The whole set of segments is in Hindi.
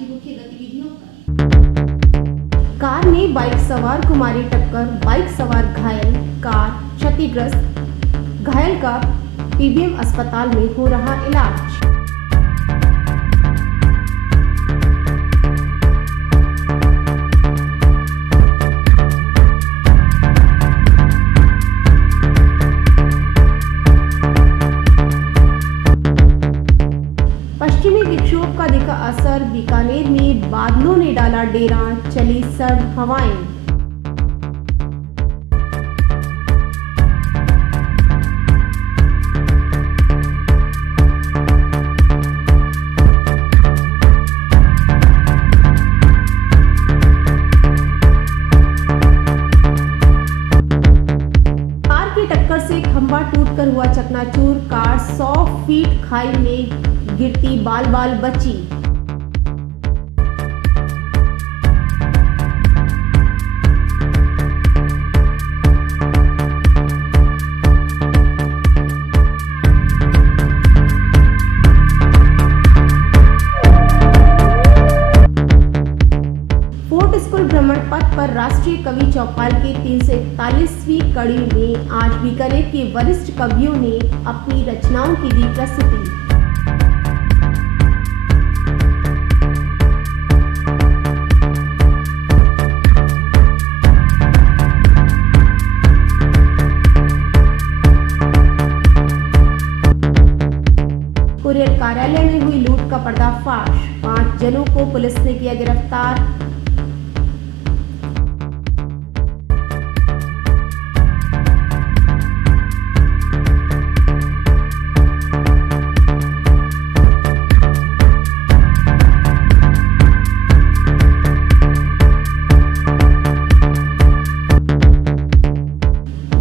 की मुख्य गतिविधियों पर। कार ने बाइक सवार को मारी टक्कर, बाइक सवार घायल, कार क्षतिग्रस्त, घायल का पीबीएम अस्पताल में हो रहा इलाज। पश्चिमी विक्षोभ का दिखा असर, बीकानेर में बादलों ने डाला डेरा, चली सर्द हवाएं। कार की टक्कर से खंभा टूटकर हुआ चकनाचूर, कार 100 फीट खाई में गिरती बाल बाल बची। फोर्ट स्कूल भ्रमण पथ पर राष्ट्रीय कवि चौपाल के 341वीं कड़ी में आज बीकानेर के वरिष्ठ कवियों ने अपनी रचनाओं की दी प्रस्तुति। कुरियर कार्यालय में हुई लूट का पर्दाफाश, 5 जनों को पुलिस ने किया गिरफ्तार।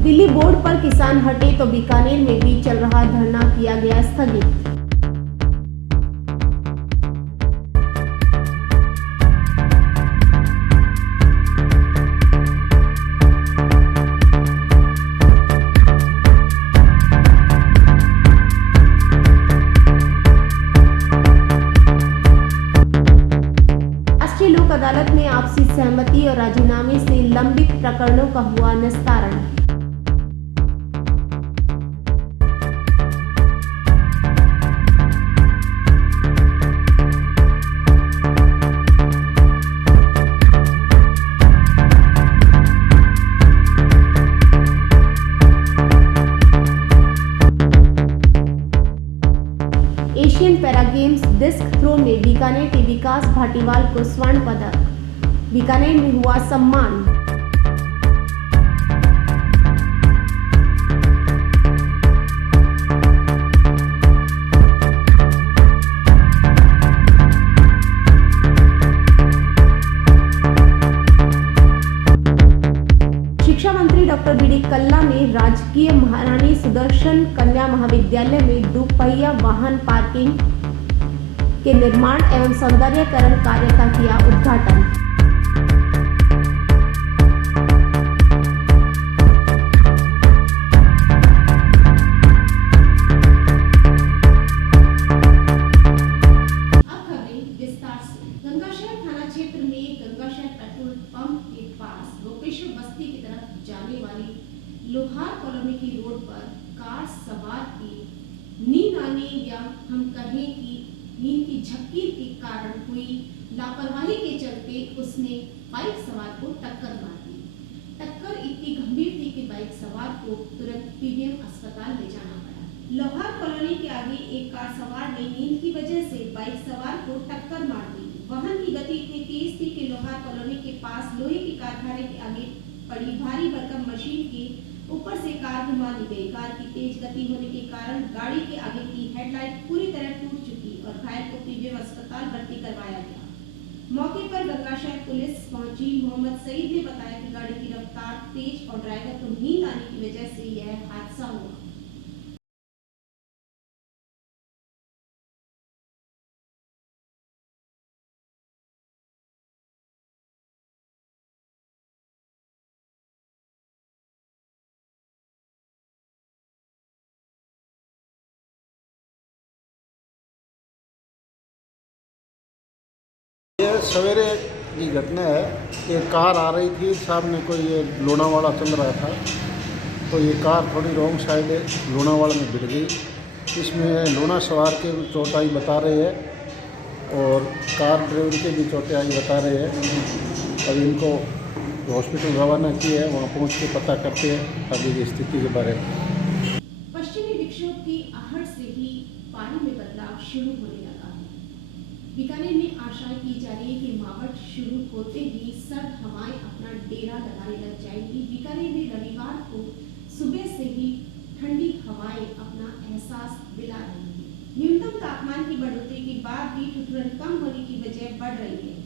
दिल्ली बोर्ड पर किसान हटे तो बीकानेर में भी चल रहा धरना किया गया स्थगित। लोक अदालत में आपसी सहमति और राजीनामे से लंबित प्रकरणों का हुआ निस्तारण। Asian para games discus throw में बीकानेर के विकास भाटीवाल को स्वर्ण पदक, बीकानेर में हुआ सम्मान। शिक्षा मंत्री डॉक्टर बी.डी. कल्ला ने राजकीय महारानी सुदर्शन कन्या महाविद्यालय में दोपहिया वाहन पार्किंग के निर्माण एवं सौंदर्यीकरण कार्य का किया उद्घाटन। अब खबरें विस्तार से। गंगाशहर थाना क्षेत्र में गंगाशहर पेट्रोल पंप के पास गोपेश्वर बस्ती की तरफ जाने वाली लोहार कॉलोनी की रोड पर कार सवार की नींद आने या हम कहें कि नींद की झपकी के कारण हुई लापरवाही के चलते उसने बाइक सवार को टक्कर मार दी। टक्कर इतनी गंभीर थी कि बाइक सवार को तुरंत पीबीएम अस्पताल ले जाना पड़ा। लोहार कॉलोनी के आगे एक कार सवार ने नींद की वजह से बाइक सवार को टक्कर मार दी। वाहन की गति इतनी तेज थी कि लोहार कॉलोनी के पास लोहे के कारखाने के आगे पड़ी भारी भरकम मशीन के ऊपर से कार घुमा दी गई। कार की तेज गति होने के कारण गाड़ी के आगे की हेडलाइट पूरी तरह टूट चुकी और घायल को पीबीएम अस्पताल भर्ती करवाया गया। मौके पर गंगाशहर पुलिस पहुंची। मोहम्मद सईद ने बताया कि गाड़ी की रफ्तार तेज और ड्राइवर को नींद आने की वजह से यह हादसा हुआ। सवेरे की घटना है। एक कार आ रही थी, सामने कोई ये लोनावाला चल रहा था, तो ये कार थोड़ी रॉन्ग साइड लोनावाला में भिड़ गई। इसमें लोना सवार के चोटाई बता रहे हैं और कार ड्राइवर के भी चोटाई बता रहे हैं। अब इनको हॉस्पिटल रवाना किया है, वहाँ पहुँच के पता करते हैं आगे की स्थिति के बारे में। पश्चिमी विक्षोभ की आहट से ही पानी में बदलाव शुरू होने लगा है। बीकानेर में आशा की जा रही है कि मावठ शुरू होते ही सर्द हवाएं अपना डेरा लगाने लग जाएंगी। बीकानेर में रविवार को सुबह से ही ठंडी हवाएं अपना एहसास दिला रही है। न्यूनतम तापमान की बढ़ोतरी के बाद भी ठिठुरन कम होने की वजह बढ़ रही है।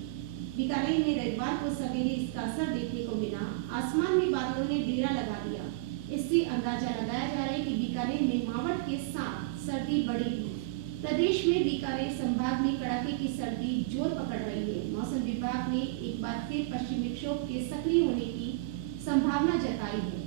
बीकानेर में रविवार को सवेरे इसका असर देखने को मिला। आसमान में बादलों ने डेरा लगा दिया। इससे अंदाजा लगाया जा रहा है कि बीकानेर में मावठ के साथ सर्दी बढ़ेगी। प्रदेश में बीकानेर संभाग में कड़ाके की सर्दी जोर पकड़ रही है। मौसम विभाग ने एक बार फिर पश्चिमी विक्षोभ के सक्रिय होने की संभावना जताई है।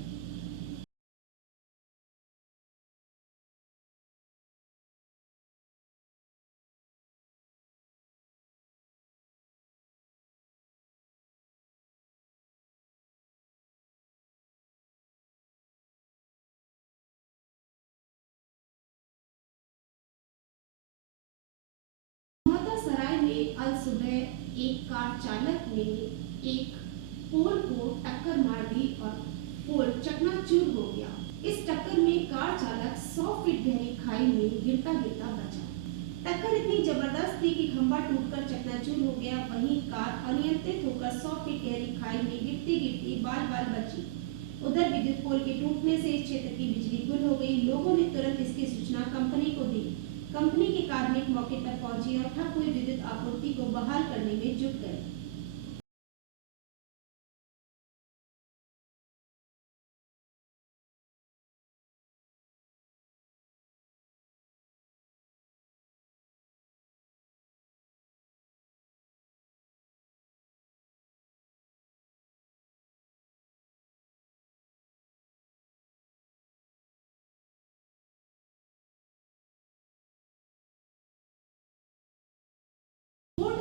सराय में अल सुबह एक कार चालक ने एक पोल को टक्कर मार दी और पोल चकनाचूर हो गया। इस टक्कर में कार चालक 100 फीट गहरी खाई में गिरता गिरता बचा। टक्कर इतनी जबरदस्त थी कि खंभा टूटकर चकनाचूर हो गया। वहीं कार अनियंत्रित होकर 100 फीट गहरी खाई में गिरती गिरती बाल बाल बची। उधर विद्युत पोल के टूटने से इस क्षेत्र की बिजली गुल हो गई। लोगों ने तुरंत इसकी सूचना कंपनी को दी। कंपनी के कार्मिक मौके पर पहुंचे और ठप हुई विद्युत आपूर्ति को बहाल करने में जुट गए।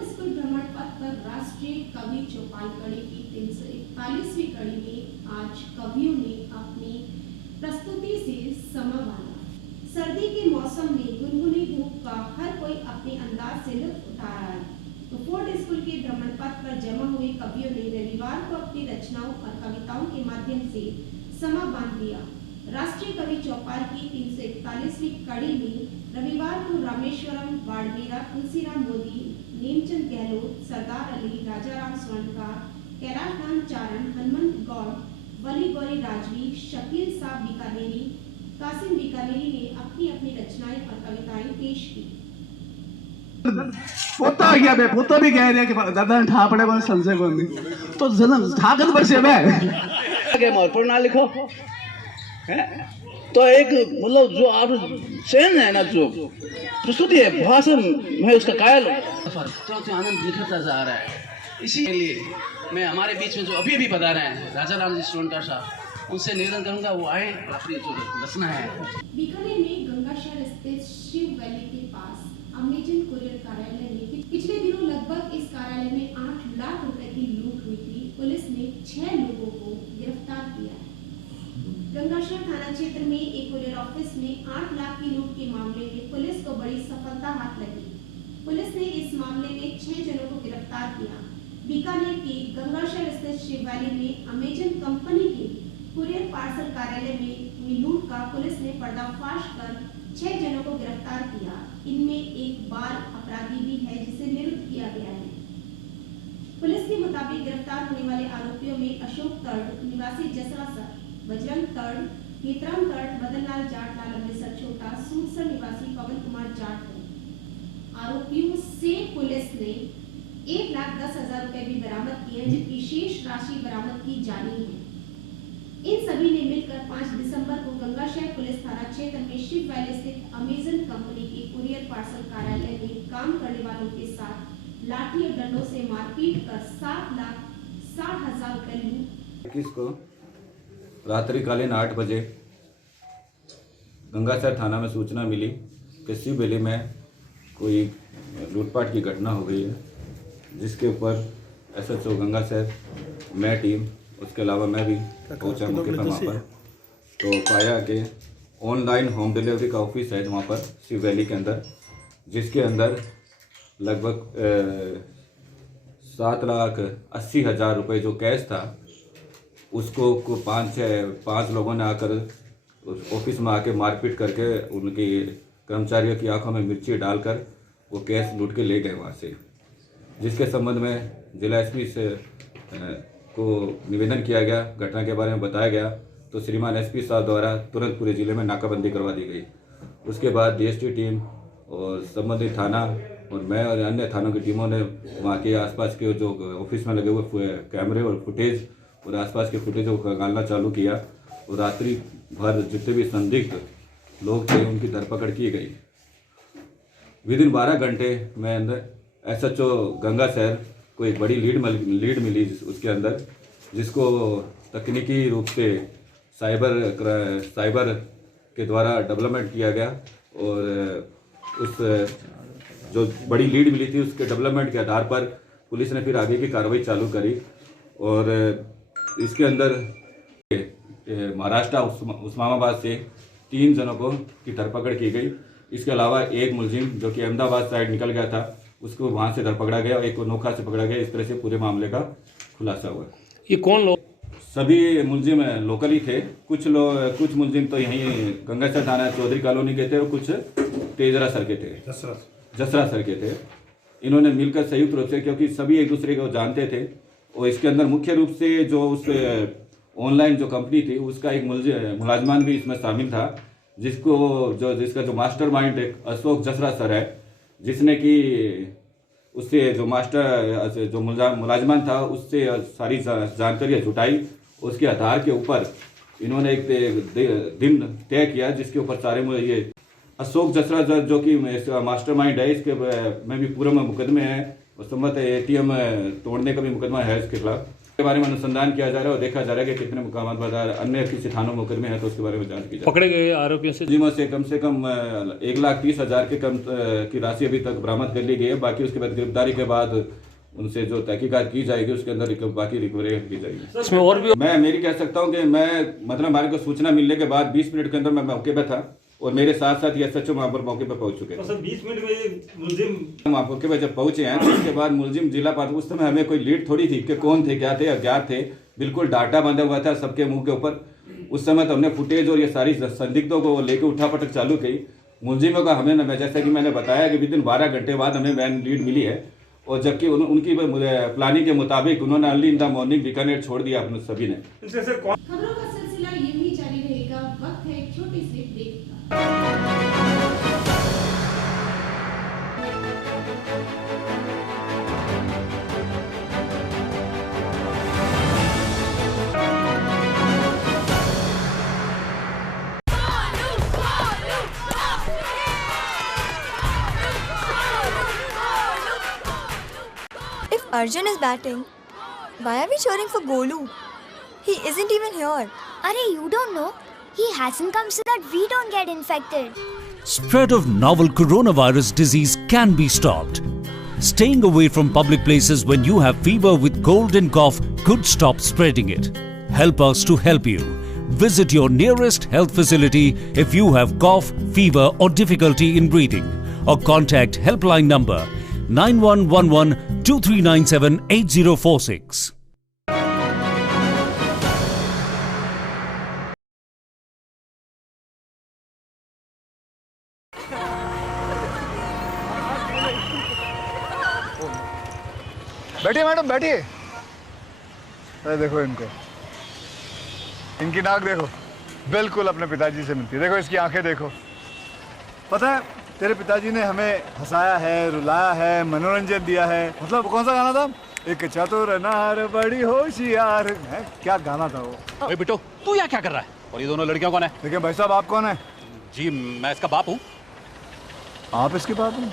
स्कूल भ्रमण पथ पर राष्ट्रीय कवि चौपाल कड़ी की 341वीं कड़ी में आज कवियों ने अपनी प्रस्तुति से समा बांधा। सर्दी के मौसम में गुनगुनी धूप का हर कोई अपने अंदाज से लुत्फ उठा रहा है। तो फोर्ट स्कूल के भ्रमण पथ पर जमा हुए कवियों ने रविवार को अपनी रचनाओं और कविताओं के माध्यम से समा बांध दिया। राष्ट्रीय कवि चौपाल की 341वीं कड़ी में रविवार को रामेश्वरम, बाड़मेरा, तुलसीराम मोदी, नेमचंद गहलोत, सरदार अली, राजाराम स्वर्णकार, कैलाश चारण, हनुमंत गौड़, वली गौरी राजवी, शकील साहब बीकानेरी, कासिम बीकानेरी ने अपनी अपनी रचनाएं और कविताएं पेश की। पोता आ गया बे, पोता भी कह रहे कि दादा ठा पड़े बन संजय को नहीं तो जन्म ठा कर बसे बे आगे मोर पर ना लिखो है तो एक मतलब जो आप चैन है ना, जो प्रस्तुति है, भाषण मैं उसका कायल तो आनंद निखरता जा रहा है। इसी के लिए मैं हमारे बीच में जो अभी भी बता रहे हैं राजा राम जी स्वर्णकार साहब, उनसे निवेदन करूंगा वो आए अपनी जो रचना है। बीकानेर में गंगा शहर स्थित शिव वैली के पास अमेजन कुरियर कार्यालय में पिछले दिनों लगभग इस कार्यालय में 8 लाख रुपए की लूट हुई थी। पुलिस ने 6 लोगों को गिरफ्तार किया है। गंगाशहर थाना क्षेत्र में एक कुरियर ऑफिस में 8 लाख की लूट के मामले में पुलिस को बड़ी सफलता हाथ लगी। पुलिस ने इस मामले में 6 जनों को गिरफ्तार किया। बीकानेर के गंगाशहर स्थित शिव वैली में अमेजन कंपनी के कुरियर पार्सल कार्यालय में हुई लूट का पुलिस ने पर्दाफाश कर 6 जनों को गिरफ्तार किया। इनमें एक बाल अपराधी भी है जिसे निरुद्ध किया गया है। पुलिस के मुताबिक गिरफ्तार होने वाले आरोपियों में अशोक तर्ड निवासी जसरा सर, बजरंग तर्ड, हेतराम तर्ड, मदनलाल जाट, लाल अमृतसर छोटा, सूरसर निवासी पवन कुमार जाट है। आरोपियों से पुलिस ने 1,10,000 रुपए भी बरामद किए हैं, जबकि शेष राशि बरामद की जानी है। इन सभी ने मिलकर 5 दिसंबर को गंगाशहर पुलिस थाना क्षेत्र में शिव वैली स्थित अमेजन कंपनी के कुरियर पार्सल कार्यालय में काम करने वालों के साथ लाठी और डंडों से मारपीट कर 7,60,000 रुपए लूट। 21 को रात्रिकालीन 8 बजे गंगाशहर थाना में सूचना मिली कि शिव वैली में कोई लूटपाट की घटना हो गई है, जिसके ऊपर SHO गंगा सर, मैं टीम, उसके अलावा मैं भी पहुंचा मौके पर वहाँ पर। तो पाया कि ऑनलाइन होम डिलीवरी का ऑफिस है वहाँ पर शिव वैली के अंदर, जिसके अंदर लगभग 7,80,000 रुपये जो कैश था उसको पाँच लोगों ने आकर उस ऑफिस में आके मारपीट करके उनकी कर्मचारियों की आंखों में मिर्ची डालकर वो कैश लूट के ले गए वहाँ से। जिसके संबंध में जिला SP से को निवेदन किया गया, घटना के बारे में बताया गया, तो श्रीमान SP साहब द्वारा तुरंत पूरे ज़िले में नाकाबंदी करवा दी गई। उसके बाद DST टीम और संबंधित थाना और मैं और अन्य थानों की टीमों ने वहाँ के आसपास के जो ऑफिस में लगे हुए कैमरे और फुटेज और आसपास के फुटेज को खंगालना चालू किया और रात्रि भर जितने भी संदिग्ध लोग थे उनकी धरपकड़ की गई। विदिन 12 घंटे में अंदर SHO गंगा शहर को एक बड़ी लीड मिली उसके अंदर, जिसको तकनीकी रूप से साइबर के द्वारा डेवलपमेंट किया गया और उस जो बड़ी लीड मिली थी उसके डेवलपमेंट के आधार पर पुलिस ने फिर आगे की कार्रवाई चालू करी और इसके अंदर महाराष्ट्र उस्मानाबाद से 3 जनों की धरपकड़ की गई। इसके अलावा एक मुलजिम जो कि अहमदाबाद साइड निकल गया था उसको वहाँ से धरपकड़ा गया और एक को नोखा से पकड़ा गया। इस तरह से पूरे मामले का खुलासा हुआ। ये कौन लोग? सभी मुलजिम लोकल ही थे। कुछ मुलजिम तो यहीं गंगासर थाना चौधरी कॉलोनी के थे और कुछ तेजरा सर के थे, जसरा सर के थे। इन्होंने मिलकर संयुक्त रूप से, क्योंकि सभी एक दूसरे को जानते थे और इसके अंदर मुख्य रूप से जो उस ऑनलाइन जो कंपनी थी उसका एक मुलाजमान भी इसमें शामिल था, जिसका जो मास्टरमाइंड एक अशोक जसरा सर है, जिसने कि उससे जो मुलाजमान था उससे सारी जानकारियाँ जुटाई। उसके आधार के ऊपर इन्होंने एक दिन तय किया जिसके ऊपर सारे ये अशोक जसरा जो कि मास्टरमाइंड है, इसके में भी पूर्व में मुकदमे हैं और संबंध ATM तोड़ने का भी मुकदमा है इसके खिलाफ। के बारे में अनुसंधान किया जा रहा है और देखा जा रहा है कि कितने मुकामात बाजार अन्य किसी थानों में मुकदमे हैं तो उसके बारे में जांच की जाए। पकड़े गए आरोपियों से कम से कम 1,30,000 के कम की राशि अभी तक बरामद कर ली गई है। बाकी उसके बाद गिरफ्तारी के बाद उनसे जो तहकीकात की जाएगी उसके अंदर बाकी रिकवरी की जाएगी। इसमें और भी मैं मेरी कह सकता हूँ कि मैं हमारे को सूचना मिलने के बाद 20 मिनट के अंदर मैं मौके पर था और मेरे साथ साथ ये SHO वहाँ पर मौके पर पहुंच चुके हैं। 20 मिनट में मुलजिम मौके पर जब पहुंचे हैं तो उसके बाद मुलजिम जिला पार्टी, उस समय हमें कोई लीड थोड़ी थी कि कौन थे, क्या थे, अज्ञात थे, बिल्कुल डाटा बंधा हुआ था सबके मुंह के ऊपर। उस समय तो हमने फुटेज और ये सारी संदिग्धों को लेकर उठापटक चालू की। मुलजिमों का हमें, जैसा कि मैंने बताया कि विदिन 12 घंटे बाद हमें मैन लीड मिली है और जबकि उनकी प्लानिंग के मुताबिक उन्होंने early in the morning Bikaner छोड़ दिया अपने सभी ने। खबरों का सिलसिला यही जारी रहेगा। वक्त है एक छोटे से ब्रेक का। If Arjun is batting, why are we cheering for Golu? He isn't even here. Arey, you don't know. He hasn't come so that we don't get infected. Spread of novel coronavirus disease can be stopped. Staying away from public places when you have fever with cold and cough could stop spreading it. Help us to help you. Visit your nearest health facility if you have cough, fever or difficulty in breathing, or contact helpline number 9111 2397 8046. बैठिए मैडम, बैठिए। अरे देखो इनको, इनकी नाक देखो, बिल्कुल अपने पिताजी से मिलती है। देखो इसकी आंखें देखो। पता है तेरे पिताजी ने हमें हंसाया है, रुलाया है, मनोरंजन दिया है। मतलब कौन सा गाना था? एक चतुर नार बड़ी होशियार है, क्या गाना था वो? ओए बेटो, तू यहाँ क्या कर रहा है? और ये दोनों लड़कियां कौन है? देखिए भाई साहब, आप कौन है? जी मैं इसका बाप हूँ। आप इसके बाप हैं?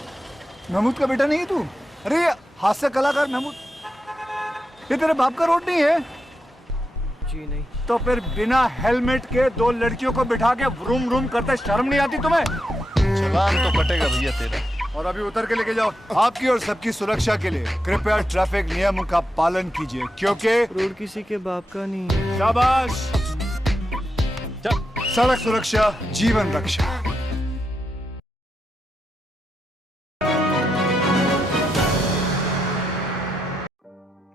महमूद का बेटा नहीं है तू? अरे हास्य कलाकार महमूद, ये तेरे बाप का रोड नहीं है? जी नहीं। तो फिर बिना हेलमेट के 2 लड़कियों को बिठा के व्रूम व्रूम करते शर्म नहीं आती तुम्हें? चलान तो कटेगा भैया तेरा। और अभी उतर के लेके जाओ। आपकी और सबकी सुरक्षा के लिए कृपया ट्रैफिक नियमों का पालन कीजिए, क्योंकि रोड किसी के बाप का नहीं। शाबाश। सड़क सुरक्षा जीवन रक्षा।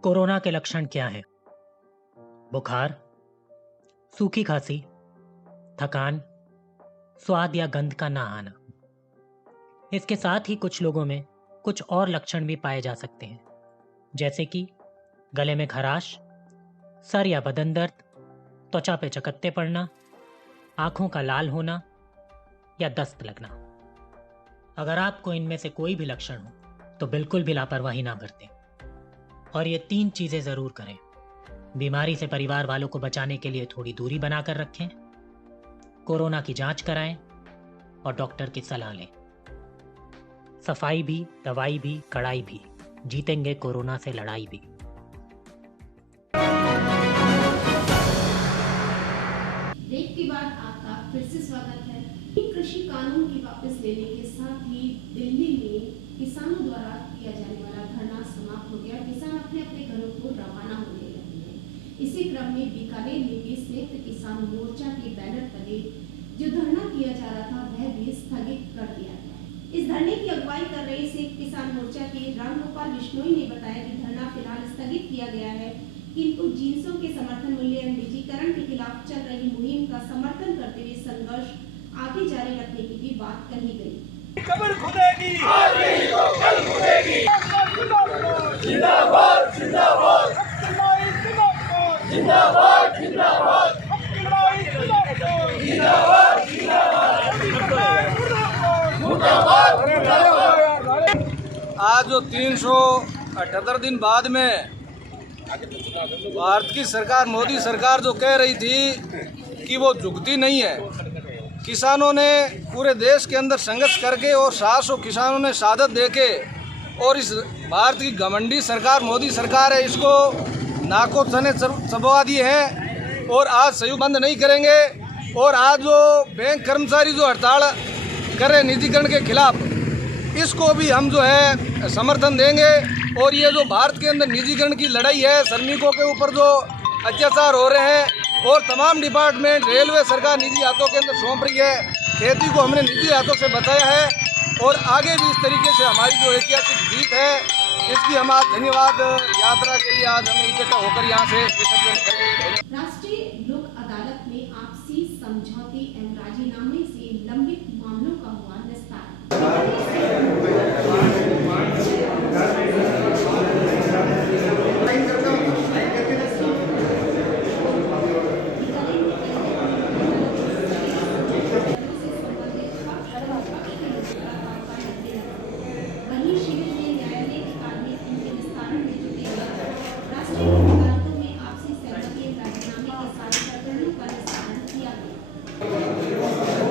कोरोना के लक्षण क्या हैं? बुखार, सूखी खांसी, थकान, स्वाद या गंध का ना आना। इसके साथ ही कुछ लोगों में कुछ और लक्षण भी पाए जा सकते हैं, जैसे कि गले में खराश, सर या बदन दर्द, त्वचा पे चकत्ते पड़ना, आंखों का लाल होना या दस्त लगना। अगर आपको इनमें से कोई भी लक्षण हो तो बिल्कुल भी लापरवाही ना बरतें और ये 3 चीजें जरूर करें। बीमारी से परिवार वालों को बचाने के लिए थोड़ी दूरी बनाकर रखें, कोरोना की जांच कराएं और डॉक्टर की सलाह लें। सफाई भी, दवाई भी, कड़ाई भी, जीतेंगे कोरोना से लड़ाई भी। ब्रेक के बाद आपका फिर से स्वागत है। कृषि कानून की वापस लेने के साथ ही दिल्ली में किसानों द्वारा किया जाने वाला धरना समाप्त हो गया। किसान अपने अपने घरों को रवाना होने लगे हैं। इसी क्रम में बीकानेर में भी संयुक्त किसान मोर्चा के बैनर तले जो धरना किया जा रहा था वह भी स्थगित कर दिया गया। इस धरने की अगुवाई कर रहे संयुक्त किसान मोर्चा के रामगोपाल बिश्नोई ने बताया कि धरना फिलहाल स्थगित किया गया है, किंतु जिंसों के समर्थन मूल्य निजीकरण के खिलाफ चल रही मुहिम का समर्थन करते हुए संघर्ष आगे जारी रखने की भी बात कही गई। कब्र खुदेगी, आज नहीं तो कल खुदेगी। जिंदाबाद जिंदाबाद, जिंदाबाद जिंदाबाद, आज जो 378 दिन बाद में भारत की सरकार, मोदी सरकार जो कह रही थी कि वो झुकती नहीं है, किसानों ने पूरे देश के अंदर संघर्ष करके और 700 किसानों ने शहादत देके और इस भारत की घमंडी सरकार, मोदी सरकार है, इसको नाको तने चबवा दिए हैं और आज सहयोग बंद नहीं करेंगे। और आज जो बैंक कर्मचारी जो हड़ताल कर रहे निजीकरण के खिलाफ, इसको भी हम जो है समर्थन देंगे। और ये जो भारत के अंदर निजीकरण की लड़ाई है, श्रमिकों के ऊपर जो अत्याचार हो रहे हैं और तमाम डिपार्टमेंट, रेलवे सरकार निजी हाथों के अंदर सौंप रही है, खेती को हमने निजी हाथों से बचाया है और आगे भी इस तरीके से हमारी जो ऐतिहासिक जीत है, इसकी हम आज धन्यवाद यात्रा के लिए आज हम इकट्ठा होकर यहाँ से विसर्जन करेंगे। राष्ट्रीय लोक अदालत में आपसी समझौते एवं राजीनामे से लंबित मामलों का हुआ निस्तारण।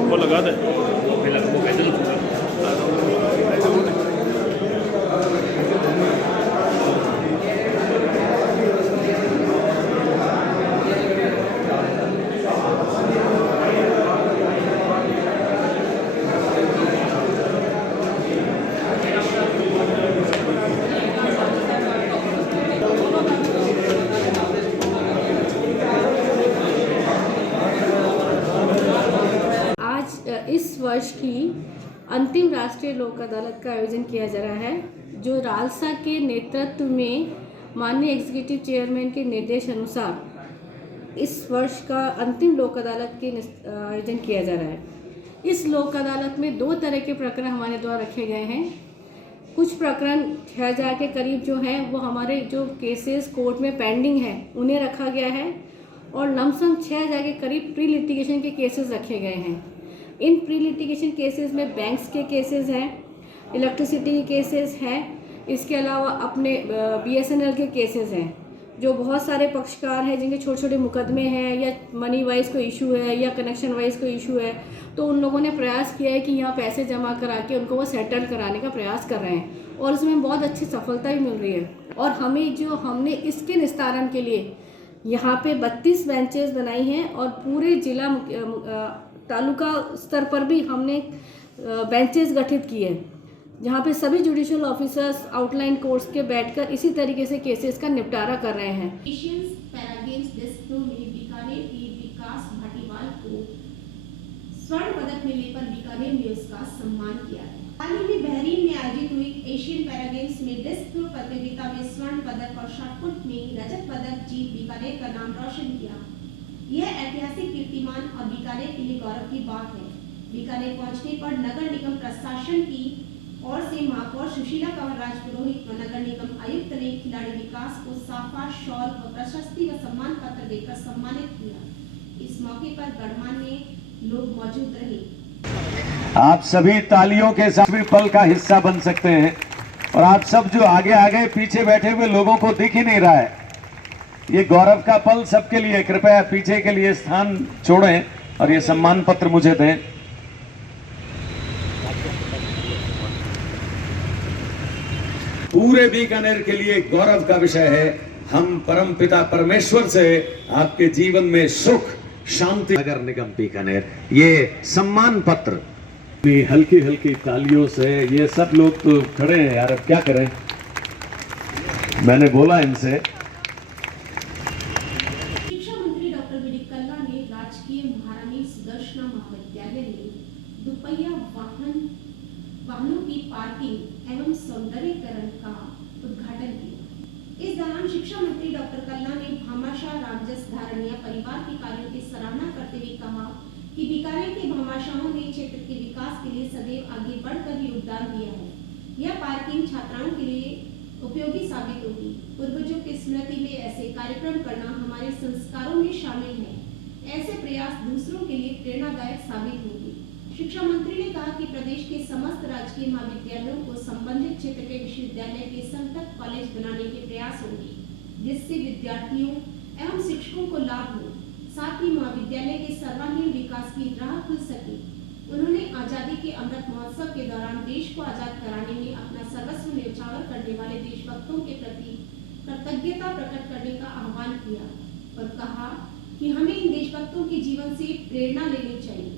वो लगा दे वो कैसे इस वर्ष की अंतिम राष्ट्रीय लोक अदालत का आयोजन किया जा रहा है, जो रालसा के नेतृत्व में माननीय एग्जीक्यूटिव चेयरमैन के निर्देश अनुसार इस वर्ष का अंतिम लोक अदालत के आयोजन किया जा रहा है। इस लोक अदालत में 2 तरह के प्रकरण हमारे द्वारा रखे गए हैं। कुछ प्रकरण 6000 के करीब जो हैं वो हमारे जो केसेस कोर्ट में पेंडिंग हैं उन्हें रखा गया है और लमसम 6000 के करीब प्री लिटिगेशन के केसेस रखे गए हैं। इन प्री लिटिगेशन केसेस में बैंक्स के केसेस हैं, इलेक्ट्रिसिटी के केसेस हैं, इसके अलावा अपने BSNL के केसेस हैं। जो बहुत सारे पक्षकार हैं जिनके छोटे छोटे मुकदमे हैं या मनी वाइज कोई इशू है या कनेक्शन वाइज कोई इशू है, तो उन लोगों ने प्रयास किया है कि यहाँ पैसे जमा करा के उनको वो सेटल कराने का प्रयास कर रहे हैं और उसमें बहुत अच्छी सफलता भी मिल रही है। और हमने इसके निस्तारण के लिए यहाँ पे 32 बेंचेस बनाई हैं और पूरे जिला तालुका स्तर पर भी हमने बेंचेस गठित किए। जहाँ पे सभी जुडिशियल ऑफिसर्स आउटलाइन कोर्ट्स के बैठकर इसी तरीके से केसेस का निपटारा कर रहे हैं। Asian para games discus throw में बीकानेर के विकास भाटीवाल को स्वर्ण पदक मिलने पर बीकानेर में उसका सम्मान किया गया। हाल ही में बहरीन में आयोजित हुई एशियन पैरा गेम्स में डिस्क थ्रो प्रतियोगिता में स्वर्ण पदक और शॉटपुट में रजत पदक जीत बीकानेर का नाम रोशन किया। यह ऐतिहासिक कीर्तिमान और बीकानेर के लिए गौरव की बात है। बीकानेर पहुंचने पर नगर निगम प्रशासन की ओर से महापौर सुशीला कंवर राजपुरोहित व नगर निगम आयुक्त ने खिलाड़ी विकास को साफा, शॉल व प्रशस्ति व सम्मान पत्र देकर सम्मानित किया। इस मौके पर गणमान्य लोग मौजूद रहे। आप सभी तालियों के साथ भी पल का हिस्सा बन सकते हैं और आप सब जो आगे आगे पीछे बैठे हुए लोगों को दिख ही नहीं रहा है, ये गौरव का पल सबके लिए। कृपया पीछे के लिए स्थान छोड़ें और ये सम्मान पत्र मुझे दें। पूरे बीकानेर के लिए गौरव का विषय है। हम परमपिता परमेश्वर से आपके जीवन में सुख शांति। नगर निगम बीकानेर ये सम्मान पत्र हल्की हल्की तालियों से, ये सब लोग तो खड़े हैं यार, अब क्या करें। मैंने बोला इनसे। शिक्षा मंत्री डॉक्टर बी डी कल्ला ने राजकीय महारानी सुदर्शना महाविद्यालय में दुपहिया वाहनों की पार्किंग एवं सौंदर्यीकरण का उद्घाटन किया। इस दौरान शिक्षा मंत्री डॉक्टर कल्ला ने भामाशाह रामजस धारणिया परिवार के कार्यों की सराहना करते हुए कहा कि बीकानेर के भामाशाहों ने क्षेत्र के विकास के लिए सदैव आगे बढ़कर योगदान दिया है। यह पार्किंग छात्राओं के लिए उपयोगी साबित होगी। पूर्वजों की स्मृति में ऐसे कार्यक्रम करना हमारे संस्कारों में शामिल है। ऐसे प्रयास दूसरों के लिए प्रेरणादायक साबित होगी। शिक्षा मंत्री ने कहा कि प्रदेश के समस्त राजकीय महाविद्यालयों को संबंधित क्षेत्र के विश्वविद्यालय के संतत कॉलेज बनाने के प्रयास होंगे, जिससे विद्यार्थियों एवं शिक्षकों को लाभ हो, साथ ही महाविद्यालय के सर्वांगीण विकास की राह खुल सके। उन्होंने आजादी के अमृत महोत्सव के दौरान देश को आजाद कराने में अपना सर्वस्व न्यौछावर करने वाले देशभक्तों के प्रति कृतज्ञता प्रकट करने का आह्वान किया और कहा कि हमें इन देशभक्तों के जीवन से प्रेरणा लेनी चाहिए।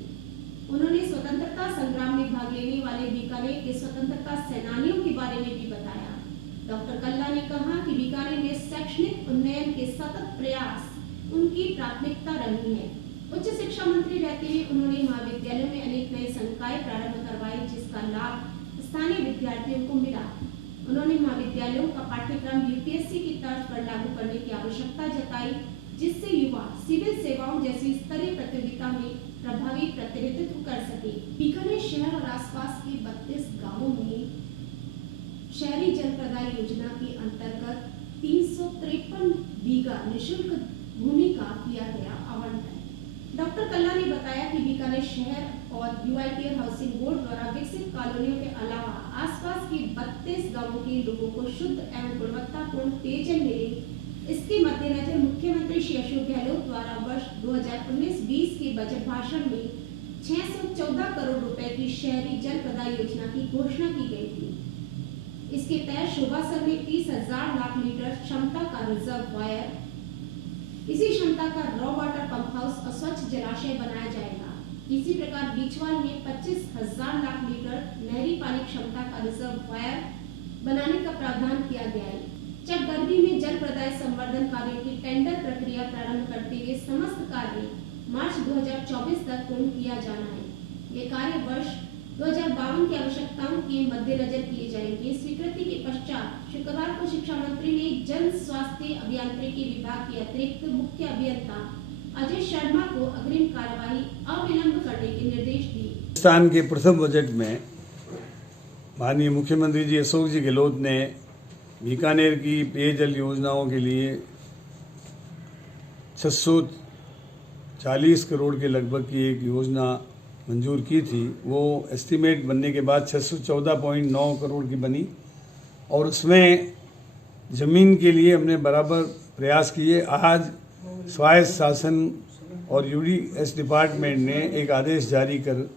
उन्होंने स्वतंत्रता संग्राम में भाग लेने वाले बीकानेर के स्वतंत्रता सेनानियों के बारे में भी बताया। डॉक्टर कल्ला ने कहा कि बीकानेर में शैक्षणिक उन्नयन के सतत प्रयास उनकी प्राथमिकता रही है। उच्च शिक्षा मंत्री रहते हुए उन्होंने महाविद्यालयों में अनेक नए संकाय प्रारंभ करवाए, जिसका लाभ स्थानीय विद्यार्थियों को मिला। उन्होंने महाविद्यालयों का पाठ्यक्रम यूपीएससी की तर्ज पर लागू करने की आवश्यकता जताई, जिससे युवा सिविल सेवाओं जैसी स्तरीय प्रतियोगिता में प्रभावी प्रतिनिधित्व कर सके। बीकानेर शहर और आसपास के 32 गांवों में शहरी जल प्रदाय योजना के अंतर्गत 353 बीघा निःशुल्क भूमि का किया गया आवंटन। डॉक्टर कल्ला ने बताया कि बीकानेर शहर और यूआईटीआर हाउसिंग बोर्ड द्वारा विकसित कॉलोनियों के अलावा आसपास के 32 गांवों के लोगों को शुद्ध एवं गुणवत्तापूर्ण पेयजल मिले। इसके मद्देनजर मुख्यमंत्री श्री अशोक गहलोत द्वारा वर्ष 2019-20 के बजट भाषण में 614 करोड़ रुपए की शहरी जल प्रदाय योजना की घोषणा की गई थी। इसके तहत शोभासर में 30,000 लाख लीटर क्षमता का रिजर्वायर, इसी क्षमता का रॉ वाटर पंप हाउस और स्वच्छ जलाशय बनाया जाएगा। इसी प्रकार बीचवाल में 25,000 लाख लीटर नहरी पानी क्षमता का रिजर्वायर बनाने का प्रावधान किया गया है। चकदर्वी में जल प्रदाय संवर्धन कार्यों की टेंडर प्रक्रिया प्रारंभ करते हुए समस्त कार्य मार्च 2024 तक पूर्ण किया जाना है। ये कार्य वर्ष 2052 की आवश्यकताओं के मद्देनजर किए जाएंगे। स्वीकृति के पश्चात शुक्रवार को शिक्षा मंत्री ने जन स्वास्थ्य अभियांत्रिकी विभाग के अतिरिक्त मुख्य अभियंता अजय शर्मा को अग्रिम कार्यवाही अविलंब करने के निर्देश दिए। राजस्थान के प्रथम बजट में माननीय मुख्यमंत्री जी अशोक जी गहलोत ने बीकानेर की पेयजल योजनाओं के लिए 640 करोड़ के लगभग की एक योजना मंजूर की थी। वो एस्टीमेट बनने के बाद 614.9 करोड़ की बनी और उसमें ज़मीन के लिए हमने बराबर प्रयास किए। आज स्वायत्त शासन और यूडीएस डिपार्टमेंट ने एक आदेश जारी कर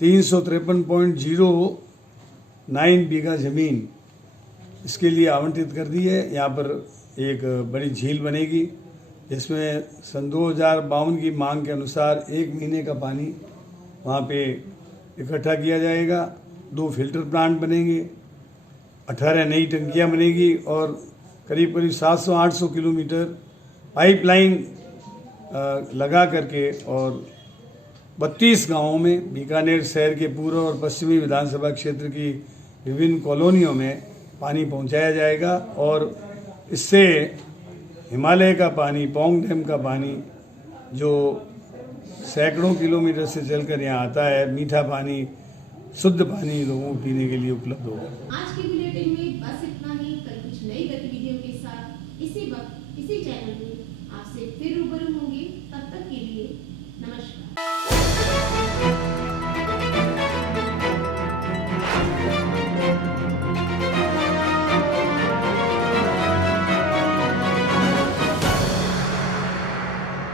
353.09 बीघा ज़मीन इसके लिए आवंटित कर दी है। यहाँ पर एक बड़ी झील बनेगी जिसमें सन 2052 की मांग के अनुसार 1 महीने का पानी वहाँ पे इकट्ठा किया जाएगा 2 फिल्टर प्लांट बनेंगे, 18 नई टंकियां बनेगी और करीब करीब 700-800 किलोमीटर पाइपलाइन लगा करके और 32 गांवों में बीकानेर शहर के पूर्व और पश्चिमी विधानसभा क्षेत्र की विभिन्न कॉलोनियों में पानी पहुंचाया जाएगा और इससे हिमालय का पानी, पौंग डैम का पानी जो सैकड़ों किलोमीटर से चलकर यहाँ आता है, मीठा पानी, शुद्ध पानी लोगों को पीने के लिए उपलब्ध होगा। आज के बुलेटिन में बस इतना ही। कल कुछ नई गतिविधियों के साथ इसी वक्त इसी चैनल में आपसे फिर